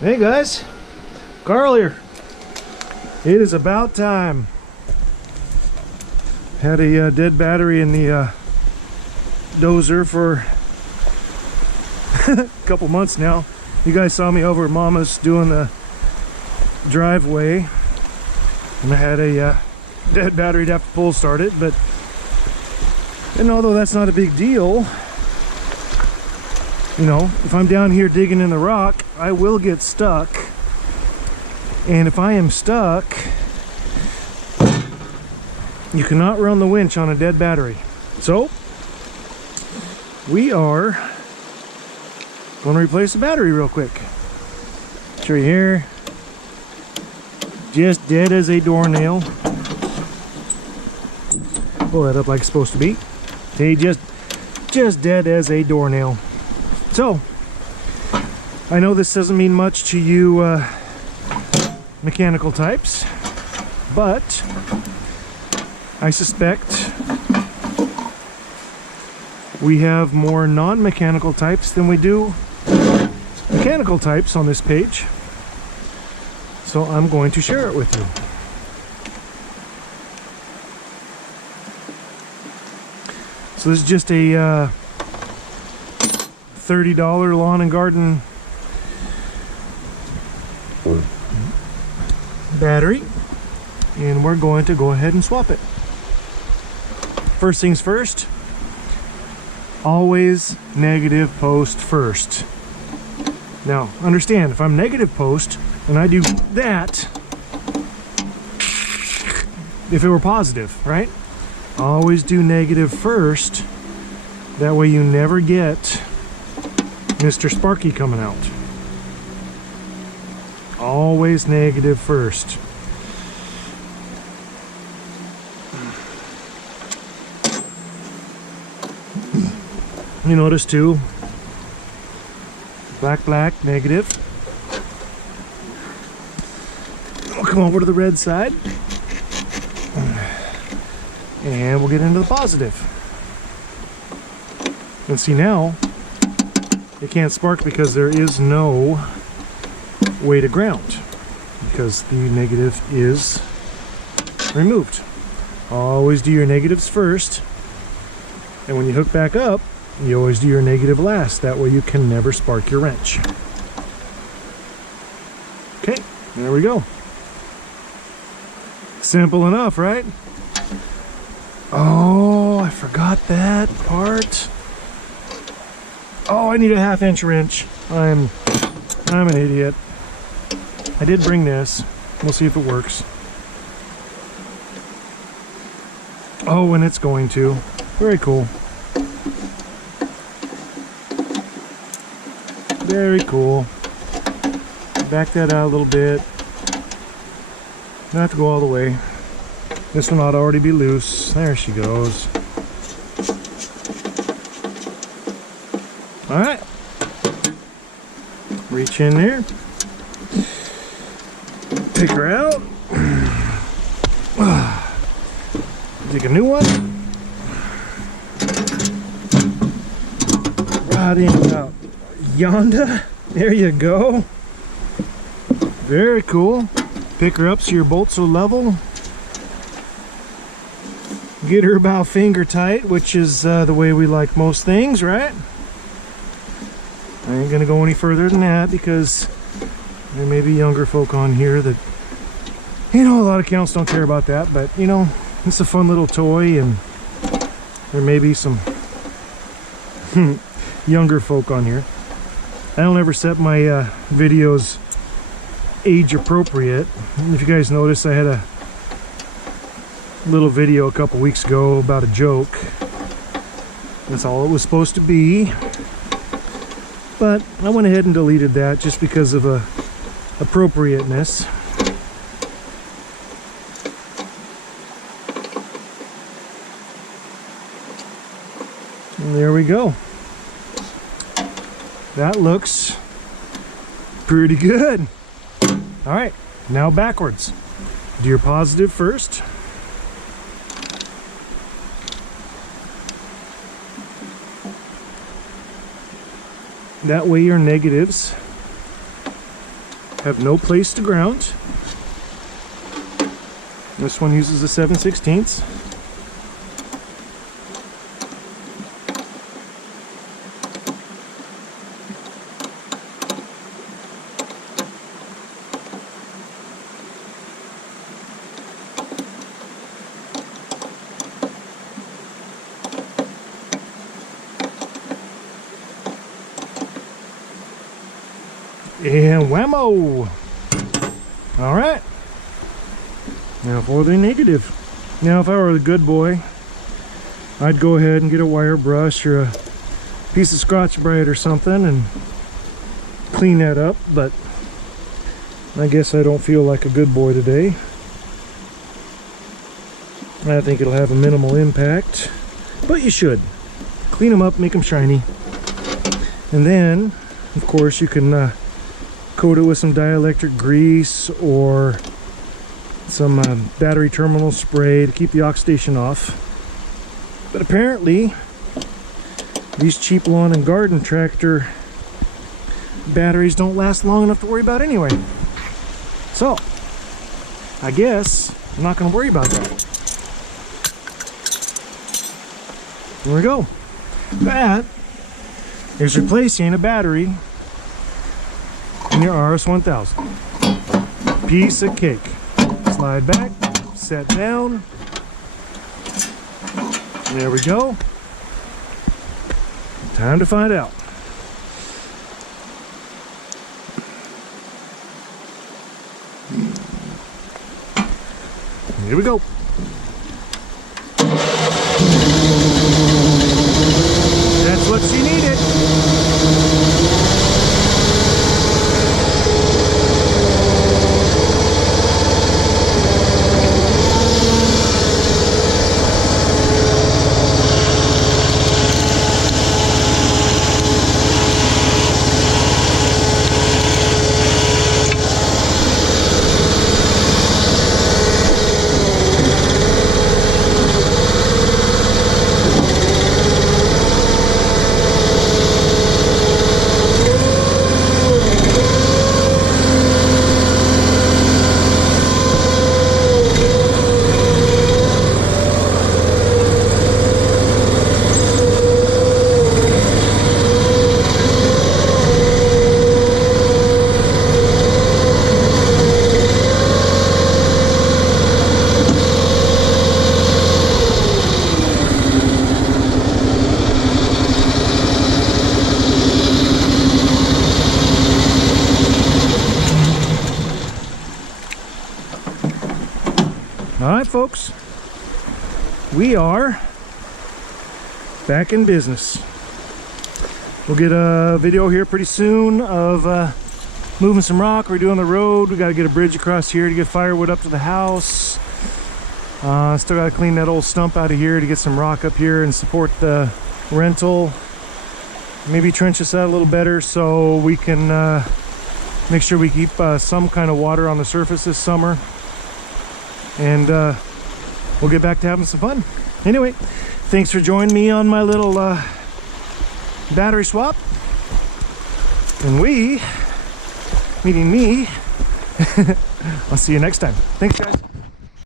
Hey guys, Carl here. It is about time. Had a dead battery in the dozer for a couple months now. You guys saw me over at Mama's doing the driveway, and I had a dead battery to have to pull start it. And although that's not a big deal, you know, if I'm down here digging in the rock, I will get stuck. And if I am stuck, you cannot run the winch on a dead battery. So, we are going to replace the battery real quick. Show you here. Just dead as a doornail. Pull that up like it's supposed to be. Okay, just dead as a doornail. So, I know this doesn't mean much to you mechanical types, but I suspect we have more non-mechanical types than we do mechanical types on this page. So I'm going to share it with you. So this is just a $30 lawn and garden battery, and we're going to go ahead and swap it. First things first, always negative post first. Now understand, if I'm negative post and I do that, if it were positive, right? Always do negative first. That way you never get Mr. Sparky coming out. Always negative first. You notice too, black, negative. We'll come over to the red side and we'll get into the positive. And see, now it can't spark because there is no way to ground, because the negative is removed. Always do your negatives first, and when you hook back up, you always do your negative last. That way you can never spark your wrench. Okay, there we go. Simple enough, right? Oh, I forgot that part. Oh, I need a 1/2 inch wrench. I'm an idiot. I did bring this. We'll see if it works. Oh, and it's going to. Very cool. Very cool. Back that out a little bit. Don't have to go all the way. This one ought to already be loose. There she goes. All right. Reach in there. Take her out. Take a new one. Right in about yonder. There you go. Very cool. Pick her up so your bolts are level. Get her about finger tight, which is the way we like most things, right? I ain't gonna go any further than that because there may be younger folk on here that, you know, a lot of accounts don't care about that, but you know, it's a fun little toy, and there may be some younger folk on here. I don't ever set my videos age appropriate. If you guys notice, I had a little video a couple weeks ago about a joke. That's all it was supposed to be. But I went ahead and deleted that just because of appropriateness. And there we go. That looks pretty good. All right, now backwards. Do your positive first. That way your negatives have no place to ground. This one uses a 7/16. And whammo! All right. Now for the negative. Now if I were a good boy, I'd go ahead and get a wire brush or a piece of Scotch-Brite or something and clean that up, but I guess I don't feel like a good boy today. I think it'll have a minimal impact, but you should. Clean them up, make them shiny. And then, of course, you can coat it with some dielectric grease or some battery terminal spray to keep the oxidation off. But apparently these cheap lawn and garden tractor batteries don't last long enough to worry about anyway. So I guess I'm not going to worry about that. There we go. That is replacing a battery in your RS1000. Piece of cake. Slide back, set down. There we go. Time to find out. Here we go. That's what she needed. Alright folks, we are back in business. We'll get a video here pretty soon of moving some rock, redoing the road. We got to get a bridge across here to get firewood up to the house. Still got to clean that old stump out of here to get some rock up here and support the rental. Maybe trench this out a little better so we can make sure we keep some kind of water on the surface this summer. And we'll get back to having some fun. Anyway, thanks for joining me on my little battery swap. And meaning me, I'll see you next time. Thanks guys.